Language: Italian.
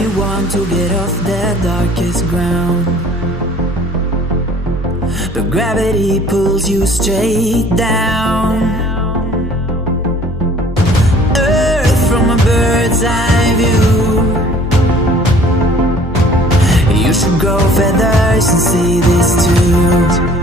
you want to get off the darkest ground, but gravity pulls you straight down. Earth from a bird's eye view. You should grow feathers and see this too.